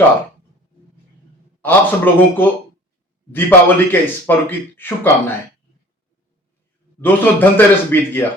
नमस्कार। आप सब लोगों को दीपावली के इस पर्व की शुभकामनाएं। दोस्तों, धनतेरस बीत गया।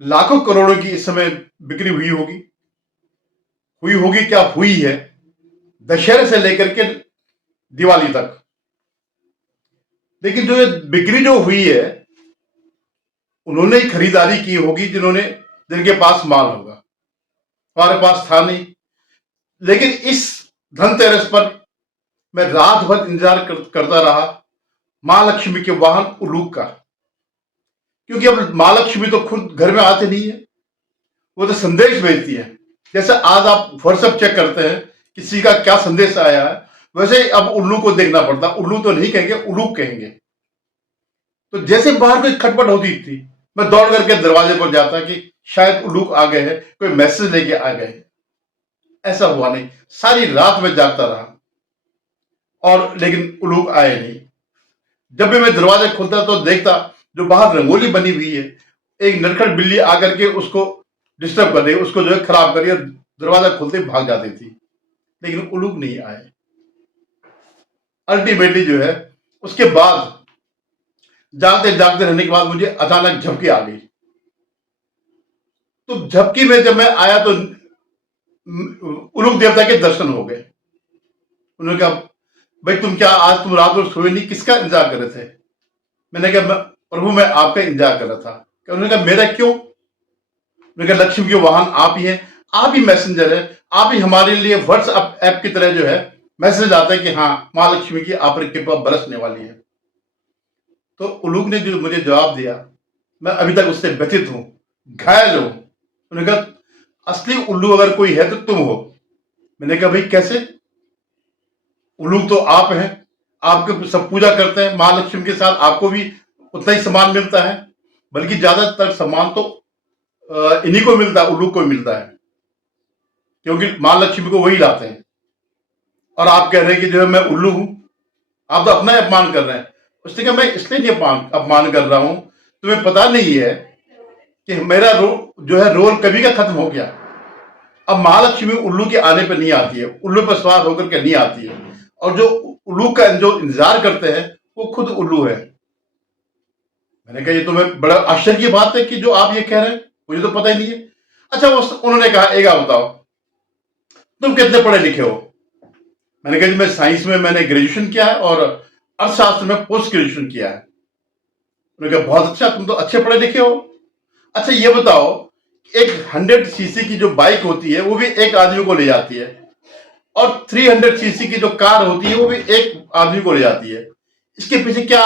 लाखों करोड़ों की इस समय बिक्री हुई होगी क्या हुई है, दशहरे से लेकर के दिवाली तक। लेकिन जो ये बिक्री जो हुई है, उन्होंने ही खरीदारी की होगी जिनके पास माल होगा। हमारे पास था नहीं। लेकिन इस धनतेरस पर मैं रात भर इंतजार करता रहा मां लक्ष्मी के वाहन उल्लूक का। क्योंकि अब मां लक्ष्मी तो खुद घर में आते नहीं है, वो तो संदेश भेजती है। जैसे आज आप व्हाट्सएप चेक करते हैं किसी का क्या संदेश आया है, वैसे ही अब उल्लू को देखना पड़ता। उल्लू तो नहीं कहेंगे, उल्लूक कहेंगे। तो जैसे बाहर कोई खटपट होती थी, मैं दौड़ करके दरवाजे पर जाता कि शायद उल्लूक आ गए हैं, कोई मैसेज लेके आ गए। ऐसा हुआ नहीं। सारी रात में जागता रहा और लेकिन उल्लूक आए नहीं। जब भी मैं दरवाजा खोलता तो देखता जो बाहर रंगोली बनी हुई है, एक नरखड़ बिल्ली आकर के उसको डिस्टर्ब कर रही है, उसको जो है खराब कर रही है, दरवाजा खोलते ही भाग जाती थी। लेकिन उल्लूक नहीं आए। अल्टीमेटली जो है उसके बाद जागते जागते रहने के बाद मुझे अचानक झपकी आ गई। तो झपकी में जब मैं आया तो उल्लूक देवता के दर्शन हो गए। उन्होंने कहा, भाई तुम रात भर सोए नहीं, किसका इंतजार कर रहे थे? मैंने कहा, प्रभु मैं आपका इंतजार कर रहा था। उन्होंने कहा, मेरा क्यों? मैंने कहा, लक्ष्मी के वाहन आप ही हैं, आप ही मैसेंजर है, आप ही हमारे लिए व्हाट्सएप ऐप की तरह जो है मैसेज आता है कि हाँ मां लक्ष्मी की आप पर कृपा बरसने वाली है। तो उल्लूक ने जो मुझे जवाब दिया, मैं अभी तक उससे व्यथित हूं, घायल हूं। उन्होंने कहा, असली उल्लू अगर कोई है तो तुम हो। मैंने कहा, भाई कैसे? उल्लू तो आप हैं, आपके सब पूजा करते हैं, मां लक्ष्मी के साथ आपको भी उतना ही सम्मान मिलता है, बल्कि ज्यादातर सम्मान तो इन्हीं को मिलता है, उल्लू को मिलता है, क्योंकि मां लक्ष्मी को वही लाते हैं। और आप कह रहे हैं कि जो है मैं उल्लू हूं, आप तो अपना अपमान कर रहे हैं। उसने कहा, मैं इसलिए नहीं अपमान कर रहा हूं, तुम्हें पता नहीं है कि मेरा जो है रोल कभी का खत्म हो गया। अब महालक्ष्मी उल्लू के आने पर नहीं आती है, उल्लू पर सवार होकर के नहीं आती है, और जो उल्लू का जो इंतजार करते हैं वो खुद उल्लू है। मैंने कहा, ये तो मैं बड़ा आश्चर्य की बात है कि जो आप ये कह रहे हैं, मुझे तो पता ही नहीं है। अच्छा, उन्होंने कहा, एक आप बताओ तुम कितने पढ़े लिखे हो? मैंने कहा, जी मैं साइंस में मैंने ग्रेजुएशन किया है और अर्थशास्त्र में पोस्ट ग्रेजुएशन किया है। उन्होंने कहा, बहुत अच्छा, तुम तो अच्छे पढ़े लिखे हो। अच्छा ये बताओ, एक 100 सीसी की जो बाइक होती है वो भी एक आदमी को ले जाती है, और 300 सीसी की जो कार होती है वो भी एक आदमी को ले जाती है। इसके पीछे क्या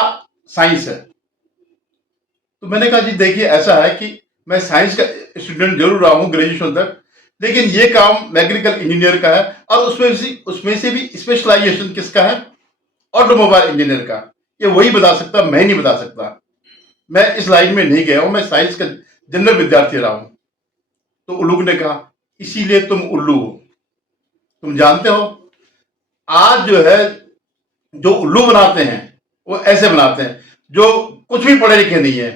साइंस है? तो मैंने कहा, जी देखिए ऐसा है कि मैं साइंस का स्टूडेंट जरूर रहा हूं ग्रेजुएशन तक, लेकिन ये काम मैकेनिकल इंजीनियर का है, और उसमें से भी स्पेशलाइजेशन किसका है? ऑटोमोबाइल इंजीनियर का। ये वही बता सकता, मैं नहीं बता सकता। मैं इस लाइन में नहीं गया हूं, मैं साइंस का जनरल विद्यार्थी रहा हूं। तो उल्लू ने कहा, इसीलिए तुम उल्लू हो। तुम जानते हो आज जो है जो उल्लू बनाते हैं वो ऐसे बनाते हैं जो कुछ भी पढ़े लिखे नहीं है,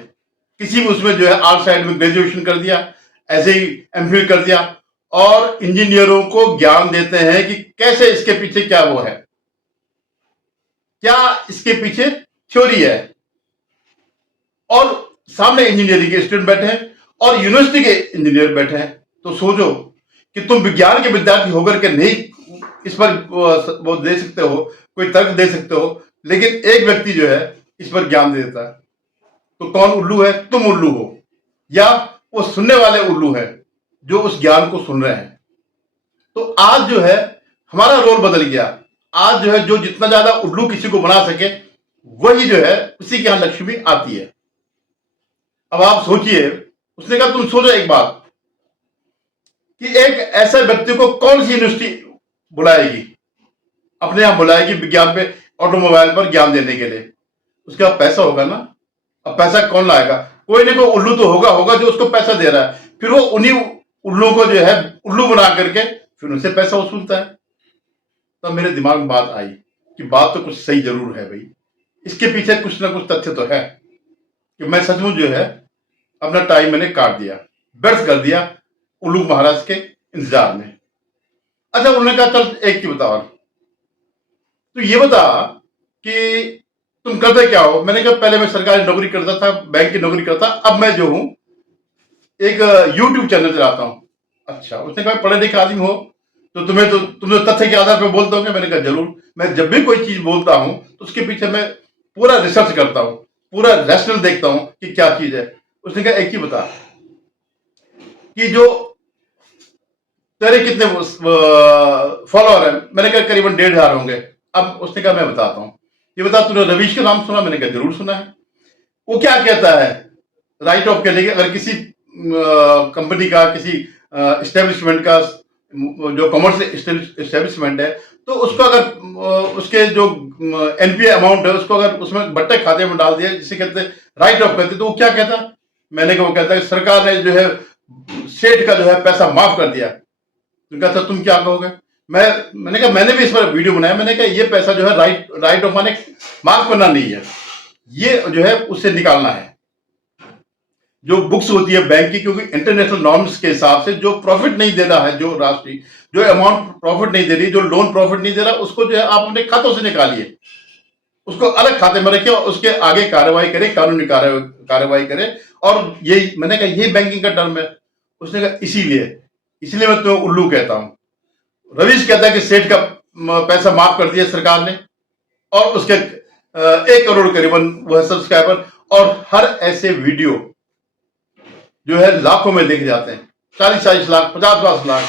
किसी भी उसमें जो है आर्ट साइड में ग्रेजुएशन कर दिया, ऐसे ही एमफिल कर दिया, और इंजीनियरों को ज्ञान देते हैं कि कैसे इसके पीछे क्या वो है, क्या इसके पीछे थ्योरी है। और सामने इंजीनियरिंग के स्टूडेंट बैठे हैं और यूनिवर्सिटी के इंजीनियर बैठे हैं। तो सोचो कि तुम विज्ञान के विद्यार्थी होकर के नहीं इस पर वो दे सकते हो, कोई तर्क दे सकते हो, लेकिन एक व्यक्ति जो है इस पर ज्ञान दे देता है। तो कौन उल्लू है? तुम उल्लू हो, या वो सुनने वाले उल्लू है जो उस ज्ञान को सुन रहे हैं। तो आज जो है हमारा रोल बदल गया। आज जो है जो जितना ज्यादा उल्लू किसी को बना सके, वही जो है उसी के यहां लक्ष्मी आती है। अब आप सोचिए, उसने कहा, तुम सोचो एक बात कि एक ऐसे व्यक्ति को कौन सी यूनिवर्सिटी बुलाएगी, अपने यहां बुलाएगी विज्ञान पे, ऑटोमोबाइल पर ज्ञान देने के लिए? उसके पास पैसा होगा ना। अब पैसा कौन लाएगा? कोई ना कोई उल्लू तो होगा जो उसको पैसा दे रहा है, फिर वो उन्हीं उल्लू को जो है उल्लू बना करके फिर उनसे पैसा वसूलता है। तब मेरे दिमाग में बात आई कि बात तो कुछ सही जरूर है भाई, इसके पीछे कुछ ना कुछ तथ्य तो है। कि मैं सचमुच जो है अपना टाइम मैंने काट दिया, व्यर्थ कर दिया उल्लू महाराज के इंतजार में। अच्छा, उन्होंने कहा चल एक चीज बता, तो ये बता कि तुम करते क्या हो। मैंने कहा पहले मैं सरकारी नौकरी करता था, बैंक की नौकरी करता, अब मैं जो हूं एक यूट्यूब चैनल चलाता हूं। अच्छा, उसने कहा पढ़े लिखे आदमी हो तो तुम तथ्य के आधार पर बोलते होगे। मैंने कहा जरूर, मैं जब भी कोई चीज बोलता हूं तो उसके पीछे मैं पूरा रिसर्च करता हूं, पूरा रैशनल देखता हूं कि क्या चीज है। उसने कहा एक ही बता कि जो तेरे कितने फॉलोअर है। मैंने कहा करीबन 1,500 होंगे। अब उसने कहा मैं बताता हूँ, ये बता तूने रवीश का नाम सुना। मैंने कहा जरूर सुना है। वो क्या कहता है, राइट ऑफ के लिए अगर किसी कंपनी का, किसी इस्टेब्लिशमेंट का, जो कमर्शियल इस्टेब्लिशमेंट है, तो उसको अगर उसके जो एनपीए अमाउंट है उसको अगर उसमें बट्टे खाते में डाल दिया, जिसे कहते हैं राइट ऑफ कहते, तो वो क्या कहता। मैंने कहा वो कहता है सरकार ने जो है सेठ का जो है पैसा माफ कर दिया। तो कहता तुम क्या कहोगे। मैंने कहा मैंने भी इस पर वीडियो बनाया। मैंने कहा ये पैसा जो है राइट ऑफ माने माफ करना नहीं है, ये जो है उससे निकालना है। जो बुक्स होती है बैंक की, क्योंकि इंटरनेशनल नॉर्म्स के हिसाब से जो प्रॉफिट नहीं दे रहा है, जो राशि, जो अमाउंट प्रॉफिट नहीं दे रही, जो लोन प्रॉफिट नहीं दे रहा, उसको जो है आप अपने खातों से निकालिए, उसको अलग खाते में रखिए और उसके आगे कार्रवाई करे, कानूनी कार्रवाई करे। और यही मैंने कहा यही बैंकिंग का टर्म है। उसने कहा इसीलिए मैं तुम्हें उल्लू कहता हूं। रवीश कहता है कि सेठ का पैसा माफ कर दिया सरकार ने, और उसके 1 करोड़ करीबन वह सब्सक्राइबर, और हर ऐसे वीडियो जो है लाखों में देखे जाते हैं, 40-40 लाख, 50-50 लाख।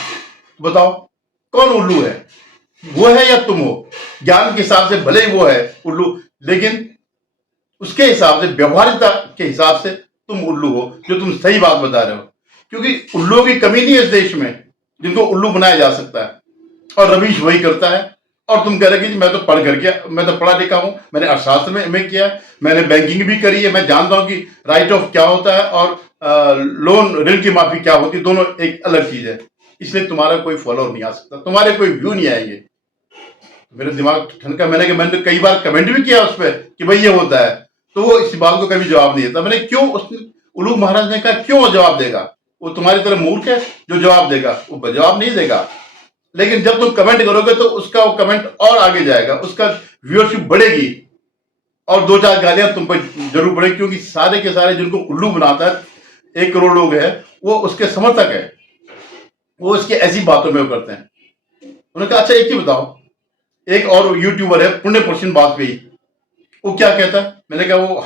बताओ कौन उल्लू है, वो है या तुम हो। ज्ञान के हिसाब से भले ही वो है उल्लू, लेकिन उसके हिसाब से, व्यवहारिकता के हिसाब से तुम उल्लू हो, जो तुम सही बात बता रहे हो। क्योंकि उल्लुओं की कमी नहीं है इस देश में जिनको उल्लू बनाया जा सकता है, और रवीश वही करता है। और तुम कह रहे कि मैं तो मैं तो पढ़ा लिखा हूं, मैंने अर्थशास्त्र में एमए किया है, मैंने बैंकिंग भी करी है, मैं जानता हूं कि राइट ऑफ क्या होता है और लोन, ऋण की माफी क्या होती है, दोनों एक अलग चीज है। इसलिए तुम्हारा कोई फॉलोअर नहीं आ सकता, तुम्हारे कोई व्यू नहीं आएंगे। मेरा दिमाग ठनका। मैंने तो कई बार कमेंट भी किया उस पर कि भाई ये होता है, तो वो इस बात को कभी जवाब नहीं देता। मैंने क्यों, उसने उलूग महाराज ने कहा क्यों जवाब देगा, वो तुम्हारी तरह मूर्ख है जो जवाब देगा, वो जवाब नहीं देगा। लेकिन जब तुम कमेंट करोगे तो उसका वो कमेंट और आगे जाएगा, उसका व्यूअरशिप बढ़ेगी, और 2-4 गालियां तुम पर जरूर पड़ेगी, क्योंकि सारे के सारे जिनको उल्लू बनाता है 1 करोड़ लोग हैं, वो उसके समर्थक है, वो इसकी ऐसी बातों में वो करते हैं। उन्होंने कहा अच्छा एक ही बताओ, एक और यूट्यूबर है पुण्य पुरुषन वाजपेयी, वो क्या कहता है। मैंने कहा वो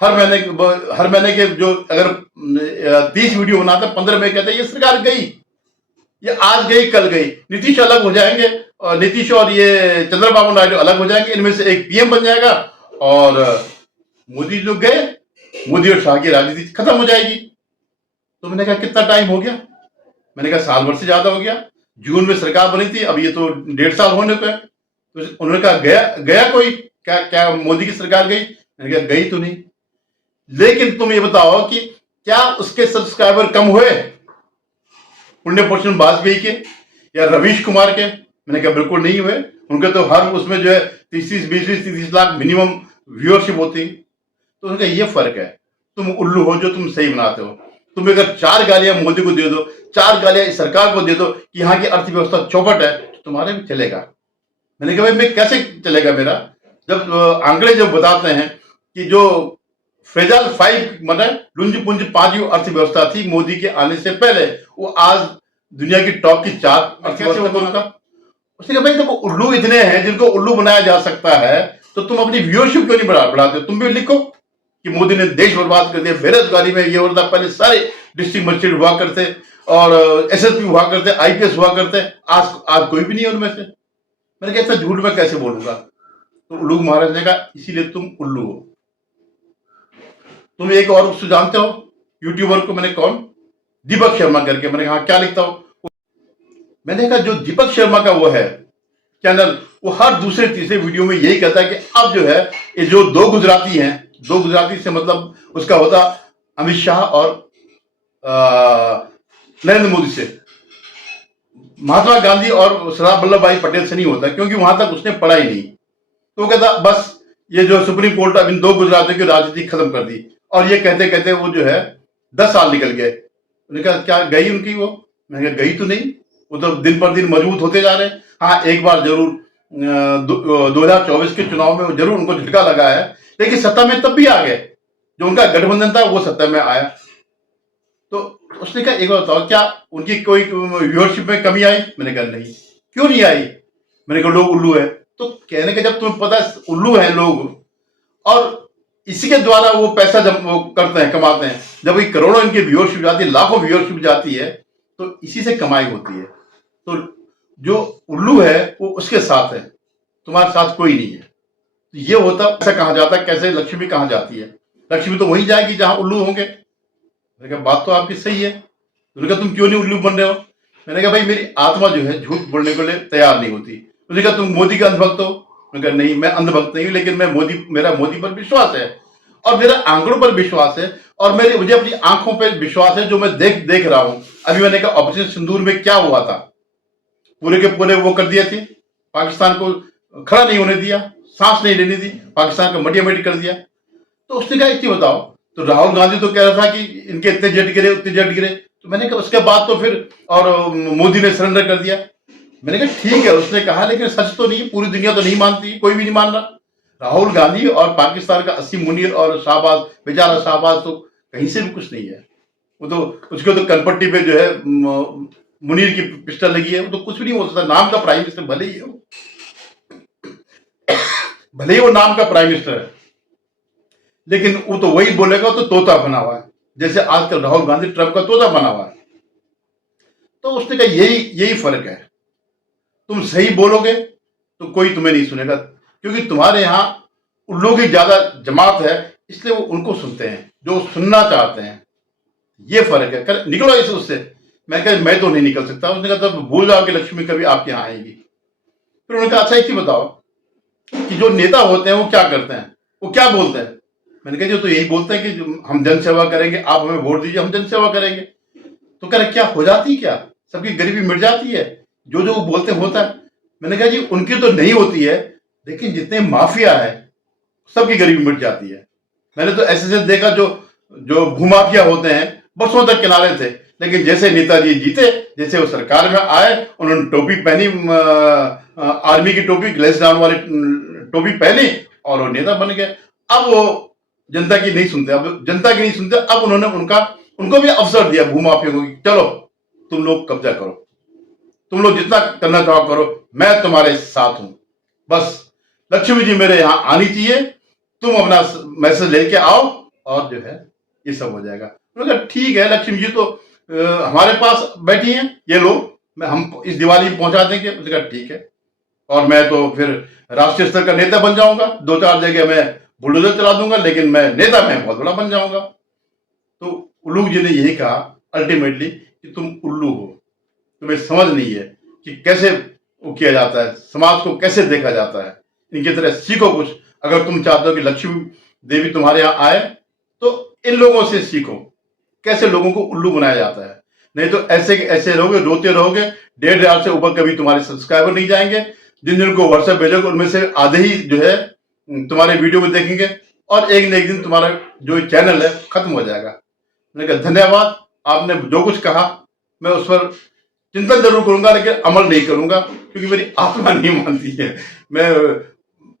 हर महीने के जो अगर 30 वीडियो बनाता है, 15 में कहता है ये सरकार गई, ये आज गई कल गई, नीतीश अलग हो जाएंगे, और नीतीश और ये चंद्रबाबू नायडू अलग हो जाएंगे, इनमें से एक पीएम बन जाएगा, और मोदी जो गए, मोदी और शाह की राजनीति खत्म हो जाएगी। तो मैंने कहा कितना टाइम हो गया। मैंने कहा साल भर से ज्यादा हो गया, जून में सरकार बनी थी, अब ये तो 1.5 साल होने को है। तो उन्होंने कहा गया कोई, क्या मोदी की सरकार गई। मैंने कहा गई तो नहीं, लेकिन तुम ये बताओ कि क्या उसके सब्सक्राइबर कम हुए पुण्य पुरुषन वाजपेयी के या रवीश कुमार के। मैंने कहा बिल्कुल नहीं हुए, उनके तो हर उसमें जो है 30-30 लाख मिनिमम व्यूअरशिप होती। तो उनका ये फर्क है, तुम उल्लू हो जो तुम सही बनाते हो। तुम अगर 4 गालियां मोदी को दे दो, 4 गालियां इस सरकार को दे दो कि यहाँ की अर्थव्यवस्था चौपट है, तो तुम्हारे भी चलेगा। मैंने कहा भाई मैं कैसे चलेगा मेरा, जब आंकड़े जो बताते हैं कि जो फ्रेजाइल 5 मतलब लुंज पुंज 5 अर्थव्यवस्था थी मोदी के आने से पहले, वो आज दुनिया की टॉप की 4 अर्थव्यवस्था। उसने कहा भाई जब उल्लू इतने हैं जिनको उल्लू बनाया जा सकता है, तो तुम अपनी व्यूअरशिप क्यों नहीं बढ़ाते। तुम भी लिखो कि मोदी ने देश बर्बाद कर दिया, बेरोजगारी में ये होता, पहले सारे डिस्ट्रिक्ट मजिस्ट्रेट हुआ करते और एसएसपी हुआ करते, आईपीएस हुआ करते, आज कोई भी नहीं है उनमें से। मैंने कहा इतना झूठ मैं कैसे बोलूंगा। तो उल्लू महाराज ने कहा इसीलिए तुम उल्लू हो। तुम एक और उसको जानते हो यूट्यूबर को, मैंने कौन, दीपक शर्मा करके। मैंने कहा क्या लिखता हूं। मैंने कहा जो दीपक शर्मा का वो है चैनल, वो हर दूसरे तीसरे वीडियो में यही कहता है कि अब जो है ये जो 2 गुजराती हैं, 2 गुजराती से मतलब उसका होता अमित शाह और नरेंद्र मोदी से, महात्मा गांधी और सरदार वल्लभ भाई पटेल से नहीं होता, क्योंकि वहां तक उसने पढ़ा ही नहीं। तो वो कहता बस ये जो सुप्रीम कोर्ट अब इन 2 गुजरातियों की राजनीति खत्म कर दी, और ये कहते कहते वो जो है 10 साल निकल गए। उन्होंने कहा क्या गई उनकी वो। मैंने कहा गई तो नहीं, वो तो दिन पर दिन मजबूत होते जा रहे हैं। हाँ, एक बार जरूर 2024 के चुनाव में जरूर उनको झटका लगा है, लेकिन सत्ता में तब भी आ गए। जो उनका गठबंधन था वो सत्ता में आया। तो उसने कहा एक बार बताओ, क्या उनकी कोई व्यूअरशिप में कमी आई? मैंने कहा नहीं। क्यों नहीं आई? मैंने कहा लोग उल्लू है। तो कहने का जब तुम्हें पता है उल्लू है लोग, और इसी के द्वारा वो पैसा जब वो करते हैं, कमाते हैं, जब ये करोड़ों इनकी व्यूअरशिप जाती है, लाखों व्यूअरशिप जाती है, तो इसी से कमाई होती है। तो जो उल्लू है वो उसके साथ है, तुम्हारे साथ कोई नहीं है। तो ये होता ऐसा कहा जाता है, कैसे लक्ष्मी कहाँ जाती है? लक्ष्मी तो वहीं जाएगी जहां उल्लू होंगे। मैंने कहा बात तो आपकी सही है। उन्होंने कहा तुम क्यों नहीं उल्लू बन रहे हो? मैंने कहा भाई मेरी आत्मा जो है झूठ बोलने के लिए तैयार नहीं होती। उन्होंने कहा तुम मोदी का अंधभक्त हो? मैंने कहा नहीं, मैं अंधभक्त नहीं हूं, लेकिन मैं मेरा मोदी पर विश्वास है, और मेरा आंकड़ों पर विश्वास है, और मुझे अपनी आंखों पर विश्वास है, जो मैं देख रहा हूं। अभी मैंने कहा ऑपरेशन सिंदूर में क्या हुआ था, पूरे के पूरे वो कर दिए थे, पाकिस्तान को खड़ा नहीं होने दिया, सांस नहीं लेने दी, पाकिस्तान का मटिया मेटी कर दिया। तो उसने कहा इतनी बताओ, तो राहुल गांधी तो कह रहा था कि इनके इतने जेट गिरे, उतने जेट गिरे। तो मैंने कहा उसके बाद तो फिर और मोदी ने सरेंडर कर दिया। मैंने कहा ठीक है उसने कहा, लेकिन सच तो नहीं, पूरी दुनिया तो नहीं मानती, कोई भी नहीं मान रहा। राहुल गांधी और पाकिस्तान का अस्सी मुनीर और शाहबाज, बेचारा शाहबाज तो कहीं से भी कुछ नहीं है। वो तो उसके तो कनपट्टी पे जो है मुनीर की पिस्टल लगी है, वो तो कुछ भी नहीं हो सकता। नाम का प्राइम मिनिस्टर भले ही हो, भले ही वो नाम का प्राइम मिनिस्टर है, लेकिन वो तो वही बोलेगा तो तोता बना हुआ है, जैसे आजकल राहुल गांधी ट्रंप का तोता बना हुआ है। तो उसने कहा यही फर्क है, तुम सही बोलोगे तो कोई तुम्हें नहीं सुनेगा, क्योंकि तुम्हारे यहाँ उन लोगों की ज्यादा जमात है, इसलिए वो उनको सुनते हैं जो सुनना चाहते हैं। ये फर्क है। निकलो इस उससे। मैं कहा मैं तो नहीं निकल सकता। उसने कहा तब भूल जाओ कि लक्ष्मी कभी आपके यहाँ आएगी। फिर उन्होंने कहा अच्छा एक चीज बताओ कि जो नेता होते हैं वो क्या करते हैं, वो क्या बोलते हैं? मैंने कहा जो तो यही बोलते हैं कि हम जनसेवा करेंगे, आप हमें वोट दीजिए, हम जनसेवा करेंगे। तो कह रहे क्या हो जाती, क्या सबकी गरीबी मिट जाती है? जो जो वो बोलते होता है। मैंने कहा जी उनकी तो नहीं होती है, लेकिन जितने माफिया है सबकी गरीबी मिट जाती है। मैंने तो ऐसे देखा जो जो भूमाफिया होते हैं बरसों तक किनारे थे, लेकिन जैसे नेताजी जीते, जैसे वो सरकार में आए, उन्होंने टोपी पहनी, आर्मी की टोपी, ग्लेस डाउन वाली टोपी पहनी, और वो नेता बन गए। अब वो जनता की नहीं सुनते, अब जनता की नहीं सुनते। अब उन्होंने उनको भी अवसर दिया भूमाफिया को, चलो तुम लोग कब्जा करो, तुम लोग जितना करना चाहो करो, मैं तुम्हारे साथ हूं। बस लक्ष्मी जी मेरे यहां आनी चाहिए, तुम अपना मैसेज लेके आओ, और जो है ये सब हो जाएगा। उन्होंने कहा ठीक है, लक्ष्मी जी तो हमारे पास बैठी हैं, ये लो, हम इस दिवाली में पहुंचा देंगे। उसने कहा ठीक है, और मैं तो फिर राष्ट्रीय स्तर का नेता बन जाऊंगा, 2-4 जगह मैं बुलडोजर चला दूंगा, लेकिन मैं नेता में बहुत बड़ा बन जाऊंगा। तो उल्लू जी ने यही कहा अल्टीमेटली कि तुम उल्लू हो, तुम्हें समझ नहीं है कि कैसे वो किया जाता है, समाज को कैसे देखा जाता है। इनकी तरह सीखो कुछ। अगर तुम चाहते हो कि लक्ष्मी देवी तुम्हारे यहाँ आए, तो इन लोगों से सीखो कैसे लोगों को उल्लू बनाया जाता है। नहीं तो ऐसे ऐसे रहोगे, रोते रहोगे, 1.5 से ऊपर कभी तुम्हारे सब्सक्राइबर नहीं जाएंगे। जिन जिन को व्हाट्सएप भेजोगे उनमें से आधे ही जो है तुम्हारे वीडियो में देखेंगे, और एक न एक दिन तुम्हारा जो चैनल है खत्म हो जाएगा। मैंने कहा धन्यवाद, आपने जो कुछ कहा मैं उस पर चिंतन जरूर करूंगा, लेकिन अमल नहीं करूंगा, क्योंकि मेरी आत्मा नहीं मानती है। मैं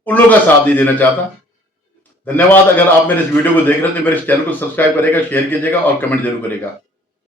उन लोगों का साथ नहीं देना चाहता। धन्यवाद। अगर आप मेरे इस वीडियो को देख रहे हैं तो मेरे इस चैनल को सब्सक्राइब करेगा, शेयर कीजिएगा और कमेंट जरूर करेगा।